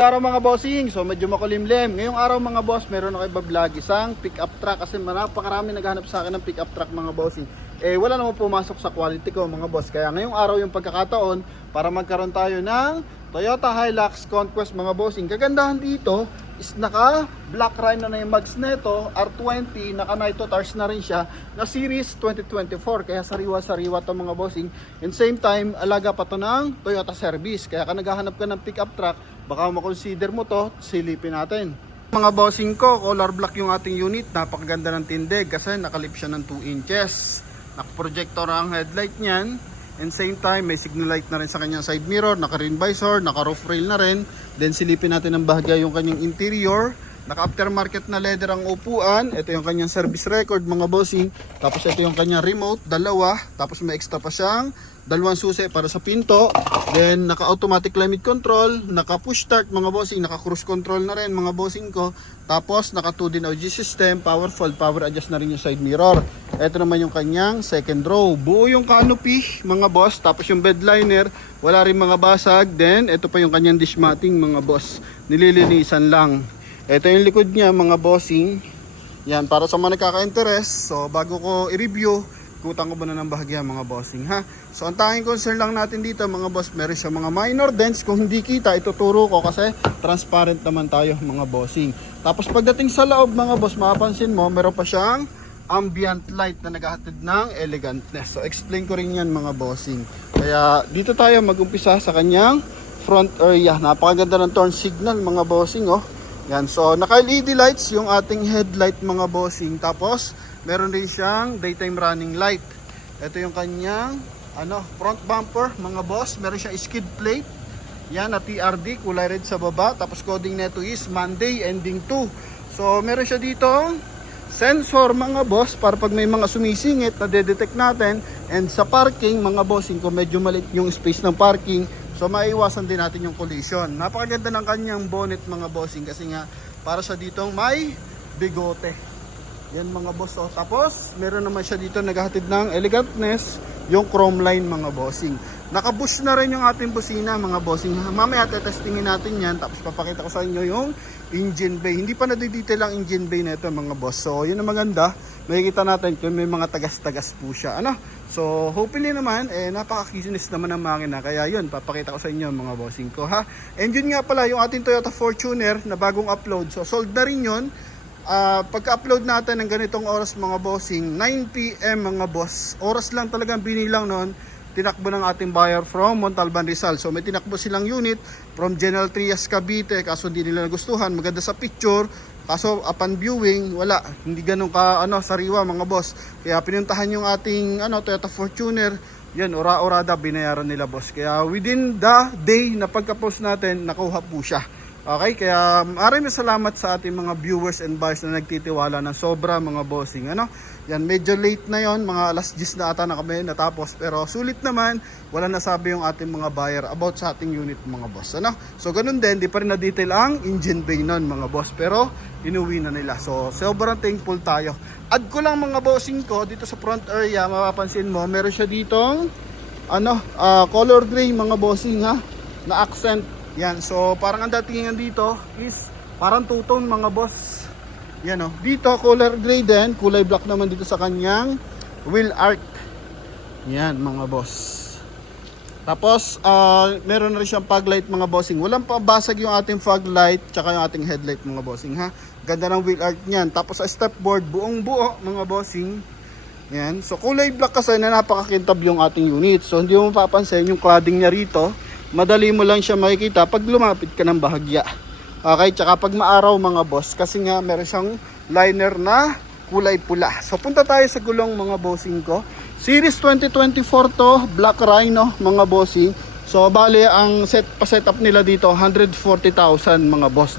Araw mga bossing, so medyo makulimlim. Ngayong araw mga boss, meron ako iba-vlog isang pick-up truck kasi napakarami naghahanap sa akin ng pick-up truck mga bossing. Wala naman pumasok sa quality ko mga boss. Kaya ngayong araw yung pagkakataon para magkaroon tayo ng Toyota Hilux Conquest mga bossing. Kagandahan dito is naka black rhino na yung mags neto, R20, naka Nitro tires na rin siya na series 2024. Kaya sariwa-sariwa to mga bossing. And same time, alaga pa to ng Toyota service. Kaya kung naghahanap ka ng pick-up truck, baka makonsider mo to, silipin natin. Mga bossing ko, color black yung ating unit. Napakaganda ng tindig kasi nakalip siya ng 2 inches. Naka-projector ang headlight niyan. And same time, may signal light na rin sa kanyang side mirror, naka-rim visor, naka-roof rail na rin. Then silipin natin ng bahagya yung kanyang interior. Naka-aftermarket na leather ang upuan. Ito yung kanyang service record mga bossing. Tapos ito yung kanyang remote, dalawa. Tapos may extra pa siyang dalawang susi para sa pinto. Then naka-automatic climate control, naka-push start mga bossing, naka-cruise control na rin mga bossing ko. Tapos naka 2 din audio system, power fold, power adjust na rin yung side mirror. Ito naman yung kanyang second row. Buo yung canopy mga boss. Tapos yung bed liner, wala rin mga basag. Then ito pa yung kanyang dish matting mga boss. Nililinisan lang. Ito yung likod niya mga bossing. Yan, para sa mga nagkaka-interest. So bago ko i-review, kutang ko muna ng bahagya mga bossing ha. So ang tanging concern lang natin dito mga boss, meron siya mga minor dents. Kung hindi kita, ituturo ko kasi transparent naman tayo mga bossing. Tapos pagdating sa loob mga boss, mapapansin mo, meron pa siyang ambient light na naghahatid ng elegantness. So explain ko rin yan mga bossing. Kaya dito tayo mag-umpisa sa kanyang front area. Napakaganda ng turn signal mga bossing oh. Yan, so naka-LED lights yung ating headlight mga bossing. Tapos meron din siyang daytime running light. Ito yung kanyang front bumper mga boss. Meron siyang skid plate. Yan na TRD, kulay red sa baba. Tapos coding neto is Monday ending 2. So meron siya dito sensor mga boss para pag may mga sumisingit na de-detect natin. And sa parking mga bossing, kung medyo maliit yung space ng parking, so maiwasan din natin yung collision. Napakaganda ng kanyang bonnet mga bossing kasi nga para siya ditong may bigote. Yan mga boss oh. Tapos meron naman siya dito naghahatid ng elegantness, yung chrome line mga bossing. Naka-bush na rin yung ating busina mga bossing. Mamaya testingin natin yan. Tapos papakita ko sa inyo yung engine bay. Hindi pa nadidetail ang engine bay na ito mga boss. So yun ang maganda. Makikita natin kung may mga tagas-tagas po siya. So hopefully naman napaka-kinis naman ang makina. Kaya yun, papakita ko sa inyo mga bossing ko ha. And yun nga pala yung ating Toyota Fortuner na bagong upload. So sold na rin yun. Pagka-upload natin ng ganitong oras mga bossing, 9 PM mga boss. Oras lang talagang binilang noon. Tinakbo ng ating buyer from Montalban, Rizal. So may tinakbo silang unit from General Trias, Cavite. Kaso hindi nila nagustuhan. Maganda sa picture. Kaso upon viewing, wala. Hindi ganun ka sariwa mga boss. Kaya pinuntahan yung ating Toyota Fortuner. Yan, ora-orada binayaran nila boss. Kaya within the day na pagka-post natin, nakuha po siya. Okay, kaya maraming salamat sa ating mga viewers and buyers na nagtitiwala ng sobra mga bossing. Yan, medyo late na yon, mga alas 10 na ata na kami natapos. Pero sulit naman, wala nasabi yung ating mga buyer about sa ating unit mga boss. So ganun din, di pa rin na-detail ang engine bay nun mga boss. Pero inuwi na nila. So sobrang thankful tayo. Add ko lang mga bossing ko dito sa front area, mapapansin mo, meron siya ditong color gray mga bossing ha, na accent. Yan, so parang ang datingan dito is parang two-tone mga boss. Yan dito color gray din, kulay black naman dito sa kanyang wheel arch. Yan mga boss. Tapos meron na rin siyang fog light mga bossing. Walang pabasag yung ating fog light tsaka yung ating headlight mga bossing ha. Ganda ng wheel arch niyan. Tapos sa stepboard buong buo mga bossing. Yan, so kulay black kasi na napakakintab yung ating unit. So hindi mo mapapansin yung cladding niya rito. Madali mo lang siya makikita pag lumapit ka ng bahagya. Okay, tsaka pag maaraw mga boss, kasi nga meron siyang liner na kulay pula. So punta tayo sa gulong mga bossing ko. Series 2024 to, Black Rhino mga bossing. So bali ang setup nila dito 140,000 mga boss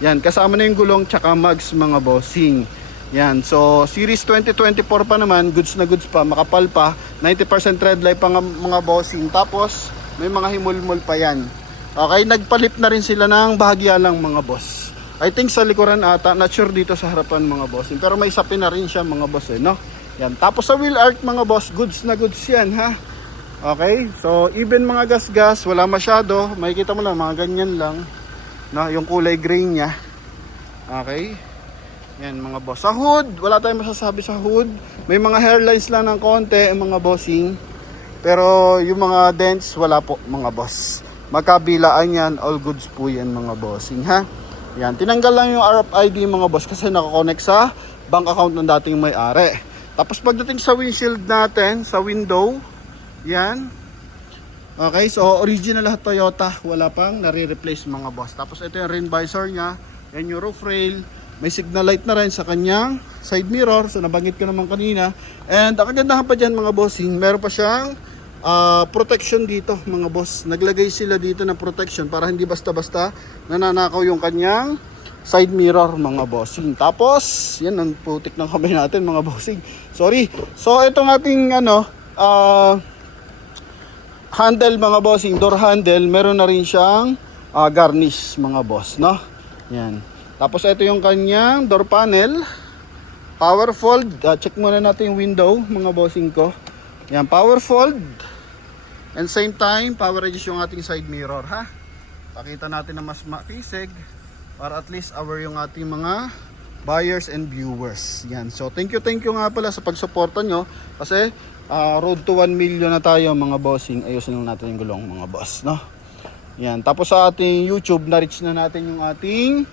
Yan, kasama na yung gulong tsaka mags mga bossing. Yan, so series 2024 pa naman, goods na goods pa, makapal pa, 90% tread life pa mga bossing. Tapos may mga himulmul pa yan. Okay, nagpalit na rin sila ng bahagya lang mga boss. I think sa likuran ata, not sure dito sa harapan mga boss. Pero may sapin na rin siya mga boss Yan, tapos sa wheel arch mga boss, goods na goods yan ha. Okay, so even mga gas-gas, wala masyado. Makikita mo lang, mga ganyan lang. no, yung kulay gray niya. Okay. Yan mga boss. Sa hood, wala tayong masasabi sa hood. May mga hairlines lang ng konti, mga bossing. Pero yung mga dents, wala po mga boss. Magkabilaan yan, all goods po yan mga bossing ha. Yan, tinanggal lang yung RFID mga boss kasi nakakonect sa bank account ng dating may-ari. Tapos pagdating sa windshield natin, sa window, yan. Okay, so original lahat Toyota, wala pang nare-replace mga boss. Tapos ito yung rain visor niya, yan yung roof rail. May signal light na rin sa kanyang side mirror, so nabanggit ko naman kanina. And ang kagandahan pa dyan mga bossing, meron pa siyang protection dito mga boss. Naglagay sila dito ng protection para hindi basta-basta nananakaw yung kanyang side mirror mga bossing. Tapos, yan ang putik ng kamay natin mga bossing. Sorry. So itong ating handle mga bossing, door handle, meron na rin siyang garnish mga boss, no? Yan. Tapos ito yung kanyang door panel. Power fold. Check muna natin yung window mga bossing ko. Yan, power fold. And same time, power adjust yung ating side mirror ha. Pakita natin na mas makisig para at least aware yung ating mga buyers and viewers. Yan. So thank you nga pala sa pagsuporta nyo. Kasi road to 1 million na tayo mga bossing. Ayusin lang natin yung gulong mga boss, no? Yan. Tapos sa ating YouTube, na-reach na natin yung ating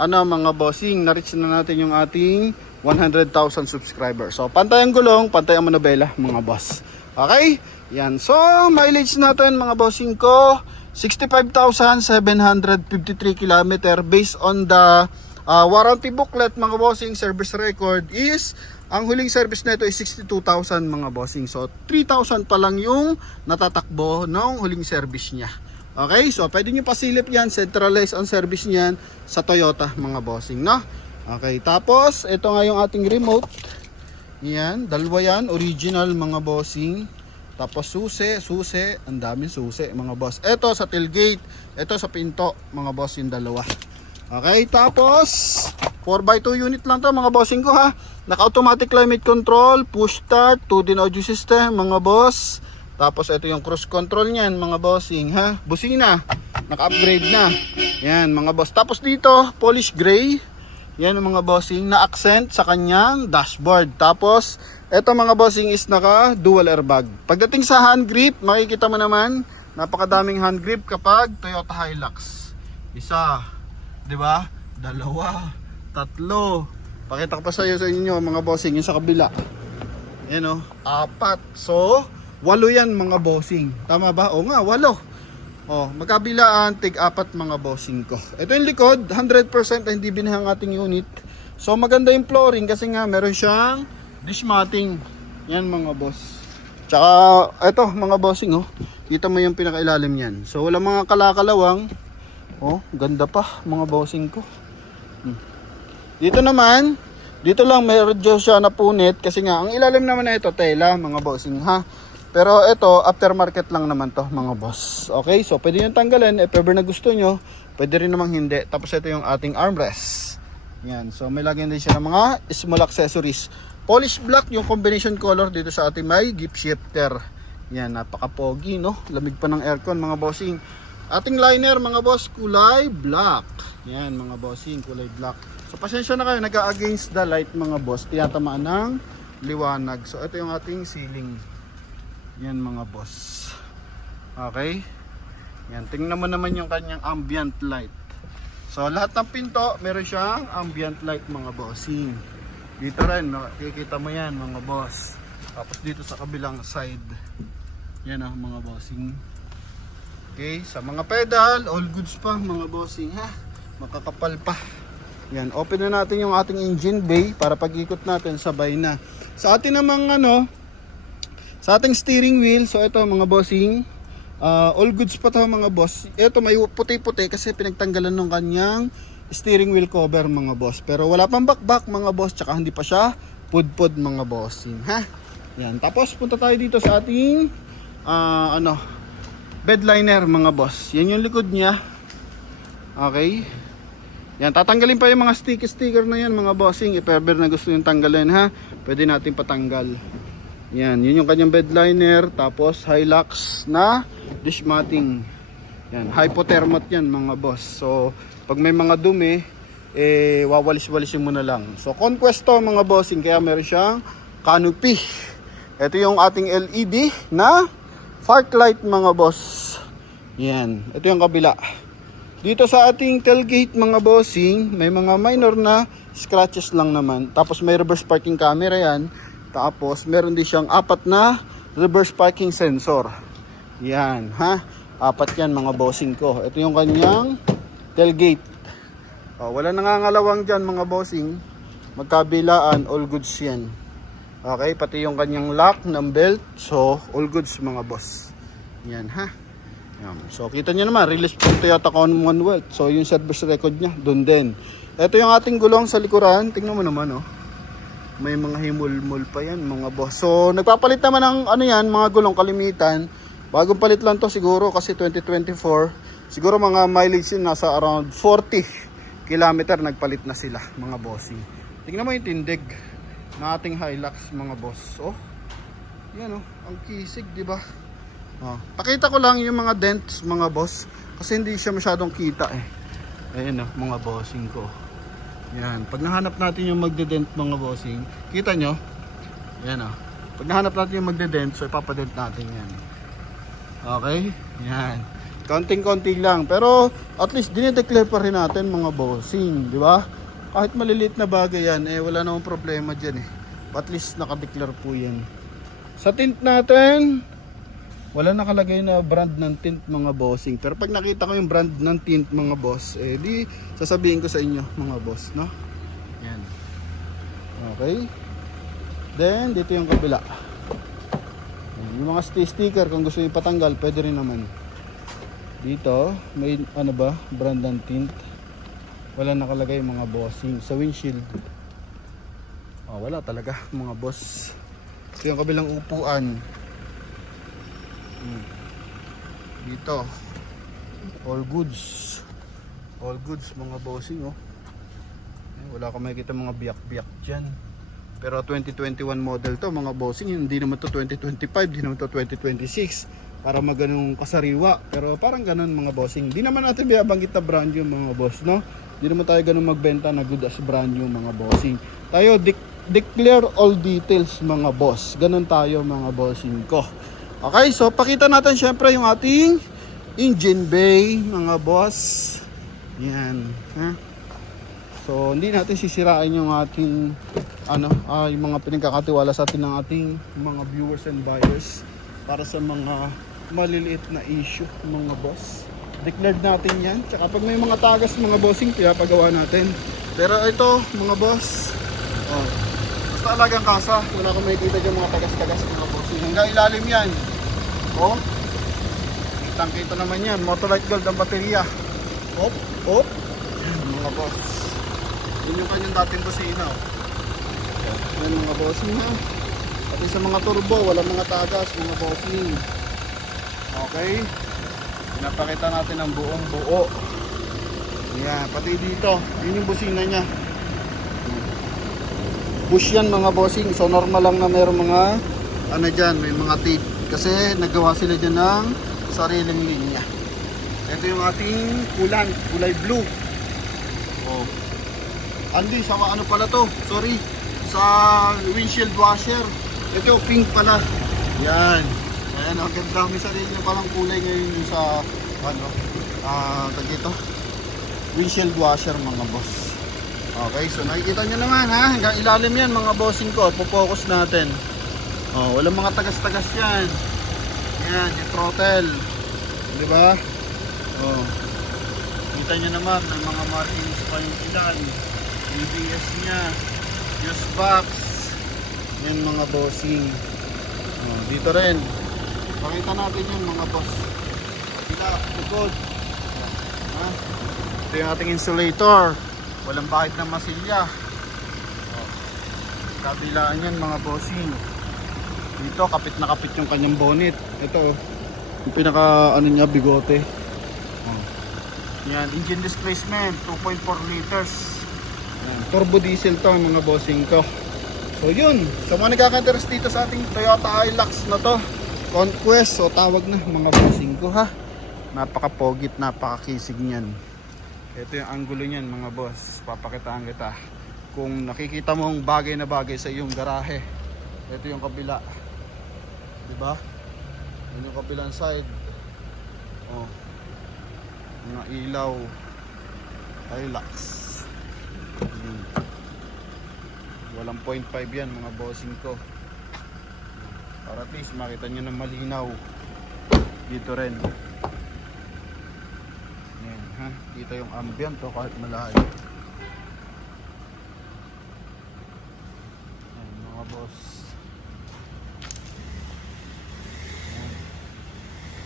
mga bossing, na-reach na natin yung ating 100,000 subscribers. So pantay ang gulong, pantay ang manobela mga boss. Okay? Yan. So mileage natin mga bossing ko, 65,753 km based on the warranty booklet mga bossing. Service record is, ang huling service nito is 62,000 mga bossing. So 3,000 pa lang yung natatakbo ng huling service niya. Okay, so pwede nyo pasilip yan, centralize ang service niyan sa Toyota mga bossing, no? Okay, tapos ito nga yung ating remote. Yan, dalawa yan, original mga bossing. Tapos susi, ang daming susi mga boss. Ito sa tailgate, ito sa pinto mga boss, yung dalawa. Okay, tapos 4x2 unit lang to mga bossing ko ha. Naka-automatic climate control, push start, 2D audio system mga boss. Tapos ito yung cruise control niyan mga bossing ha. Busina, naka-upgrade na. Yan mga boss. Tapos dito, polish gray. Yan mga bossing, na accent sa kanyang dashboard. Tapos ito mga bossing is naka dual airbag. Pagdating sa hand grip, makikita mo naman, napakadaming hand grip kapag Toyota Hilux. Isa, 'di ba? Dalawa, tatlo. Pakita ko pa sa inyo mga bossing yung sa kabila. Yan oh, 4. So 8 yan mga bossing. Tama ba? O nga, 8. O, magkabilaan, tig-4 mga bossing ko. Ito yung likod, 100% na hindi binahang ating unit. So maganda yung flooring kasi nga meron siyang dish matting. Yan mga boss. Tsaka ito mga bossing oh. Kita mo yung pinakailalim yan. So wala mga kalakalawang. Oh, ganda pa mga bossing ko. Dito naman, dito lang meron siya na punit kasi nga ang ilalim naman na ito tela mga bossing ha. Pero ito, aftermarket lang naman to mga boss. Okay, so pwede nyo tanggalin. If ever na gusto nyo, pwede rin namang hindi. Tapos ito yung ating armrest. Yan, so may lagyan din siya ng mga small accessories. Polish black yung combination color dito sa ating may gift shifter. Yan, napaka-pogi no. Lamig pa ng aircon mga bossing. Ating liner mga boss, kulay black. Yan mga bossing, kulay black. So pasensya na kayo, nag-against the light mga boss. Tinatamaan ng liwanag. So ito yung ating ceiling. Yan mga boss. Okay. Yan, tingnan mo naman yung kanyang ambient light. So lahat ng pinto meron siyang ambient light mga bossing. Dito rin makikita mo yan mga boss. Tapos dito sa kabilang side, yan mga bossing. Okay, sa mga pedal, all goods pa mga bossing ha. Makakapal pa. Yan, open na natin yung ating engine bay para pag-ikot natin sabay na. Sa atin namang sa ating steering wheel, so ito mga bossing, all goods pa to mga boss. Ito may puti-puti kasi pinagtanggalan ng kanyang steering wheel cover mga boss. Pero wala pang bakbak mga boss, tsaka hindi pa siya pudpud mga bossing ha. Yan, tapos punta tayo dito sa ating bed liner mga boss. Yan yung likod niya. Okay. Yan, tatanggalin pa yung mga sticker na yan mga bossing. If ever na gusto yung tanggalin ha, pwede natin patanggal. Yan, yun yung kanyang bed liner. Tapos Hilux na dish matting. Yan, hypothermot yan mga boss. So Pag may mga dumi, wawalis-walisin mo na lang. So Conquest to mga bossing, kaya meron siyang canopy. Ito yung ating LED na fog light mga boss. Yan, ito yung kabila. Dito sa ating tailgate mga bossing, may mga minor na scratches lang naman. Tapos may reverse parking camera yan. Tapos meron din siyang 4 na reverse parking sensor. Yan, ha? 4 yan mga bossing ko. Ito yung kanyang tailgate. Wala nangangalawang dyan mga bossing. Magkabilaan, all goods yan. Okay, pati yung kanyang lock ng belt. So, all goods mga boss. Yan, ha? Yan. So, kita nyo naman, release from Toyota Commonwealth. So, yung service record niya, dun din. Ito yung ating gulong sa likuran. Tingnan mo naman, oh. May mga himul-mul pa yan mga boss. So, nagpapalit naman ng ano yan, mga gulong kalimitan. Bagong palit lang to siguro kasi 2024. Siguro mga mileage yun, nasa around 40 kilometer nagpalit na sila mga bossing. Tingnan mo yung tindig na ating Hilux mga boss. Oh, yan oh, ang kisig, di ba? Oh, pakita ko lang yung mga dents mga boss kasi hindi siya masyadong kita eh. Ayun oh, mga bossing ko. Yan, pag nahanap natin yung magde-dent mga bossing, kita nyo? Yan oh. Pag nahanap natin yung magde-dent, so ipapadent natin yan. Okay? Yan. Konting-konti lang, pero at least dinideclare pa rin natin mga bossing, di ba? Kahit maliliit na bagay yan, wala namang problema dyan eh. At least nakadeclare po yan. Sa tint natin, wala nakalagay na brand ng tint mga bossing. Pero pag nakita ko yung brand ng tint mga boss, di sasabihin ko sa inyo mga boss, no? Yan. Okay. Then, dito yung kabila. Yan. Yung mga sticker, kung gusto nyo patanggal, pwede rin naman. Dito, may ano ba, brand ng tint. Wala nakalagay mga bossing. Sa windshield, wala talaga mga boss. Ito yung kabilang upuan. Dito, all goods mga bossing oh. Wala ka makikita mga biyak-biyak dyan. Pero 2021 model to mga bossing. Hindi naman to 2025, hindi naman to 2026 para maganong kasariwa. Pero parang ganun mga bossing. Hindi naman natin biyabanggit na brand new mga boss, no? Hindi naman tayo ganun magbenta na good as brand new mga bossing. Tayo declare all details mga boss. Ganun tayo mga bossing ko. Okay, so pakita natin syempre yung ating engine bay mga boss. Yan, ha? So hindi natin sisirain yung ating yung mga pinagkakatiwala sa atin ng ating mga viewers and buyers para sa mga maliliit na issue mga boss. Declared natin yan. Tsaka pag may mga tagas mga bossing, pinapagawa natin. Pero ito mga boss, basta alagang kasa. Wala kang makikita dyan mga tagas-tagas mga bossing. Hanggang ilalim yan. Oh, kitang-kita naman yan. Motolite Gold ang baterya. Op, op. Mga boss. Yun yung kanyang dating busina. Yan mga bossing ha. Pati sa mga turbo, walang mga tagas mga bossing. Okay. Pinapakita natin ang buong buo. Yan, pati dito. Yun yung busina niya. Bush yan mga bossing. So normal lang na mayroong mga dyan, may mga tape. Kasi nagawa sila dyan ng sariling linya. Ito yung ating kulan, kulay blue. Oh. Andy, sa ano pala to? Sorry. Sa windshield washer. Ito pink pala. Yan. Ayan, ang ganda. May sarili niya palang kulay ngayon yung sa dito. Windshield washer mga boss. Okay, so nakikita nyo naman ha. Hanggang ilalim yan mga bossing ko. Focus natin. Walang mga tagas-tagas yan. Yan, yung throttle. Diba? Kita nyo naman, may mga markings pa yung ilan. ABS nya, fuse box. Yan mga bossing. Dito rin. Pakita natin yan mga boss. Kapila, likod. Ito yung ating insulator. Walang bahid na masilya. Kabilaan yan mga bossing. Dito kapit na kapit yung kanyang bonnet. Ito yung pinaka niya, bigote. Yan, engine displacement 2.4 liters. Yan, turbo diesel to mga bossing ko. So yun, sa mga nagkaka-interest dito sa ating Toyota Hilux na to, Conquest, so tawag na mga bossing ko ha. Napaka-pogit, napaka-kisig niyan. Ito yung angulo niyan mga boss. Papakitaan kita. Kung nakikita mong bagay na bagay sa iyong garahe. Ito yung kabila. Diba? Yun yung kabilang side. Oh. Mga ilaw. Hilux. Walang 0.5 yan mga bossing ko. Para at least makita nyo na malinaw. Dito rin. Ayan, ha? Dito yung ambient to kahit malayo. Ayan mga boss. Ayan.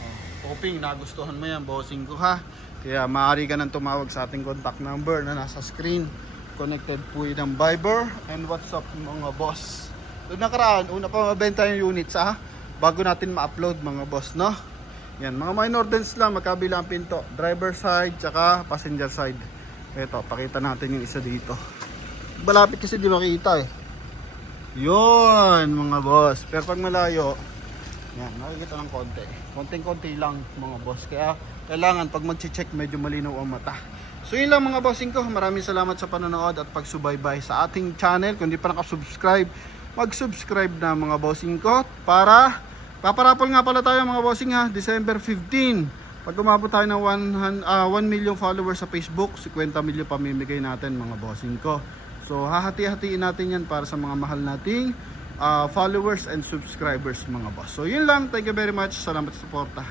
Oh, hoping nagustuhan mo yan bossing ko ha. Kaya maaari ka nang tumawag sa ating contact number na nasa screen. Connected po yun ng Viber and WhatsApp mga boss. Doon nakaraan, una pa mabenta yung units ha. Bago natin ma-upload mga boss, no? Yan, mga minor dents lang, magkabilang pinto. Driver side, tsaka passenger side. Ito, pakita natin yung isa dito. Malapit kasi di makita eh. Yun mga boss. Pero pag malayo, yan, nakikita ng konti. Konting-konti lang mga boss. Kaya kailangan pag mag-check medyo malinaw ang mata. So yun lang mga bossing ko. Maraming salamat sa panonood at pagsubaybay sa ating channel. Kung di pa nakasubscribe, mag-subscribe na mga bossing ko. Para paparapol nga pala tayo mga bossing ha. December 15. Pag umabot tayo ng 1 million followers sa Facebook, 50 million pamimigay natin mga bossing ko. So hahati-hatiin natin yan para sa mga mahal nating followers and subscribers mga boss. So yun lang. Thank you very much. Salamat sa suporta.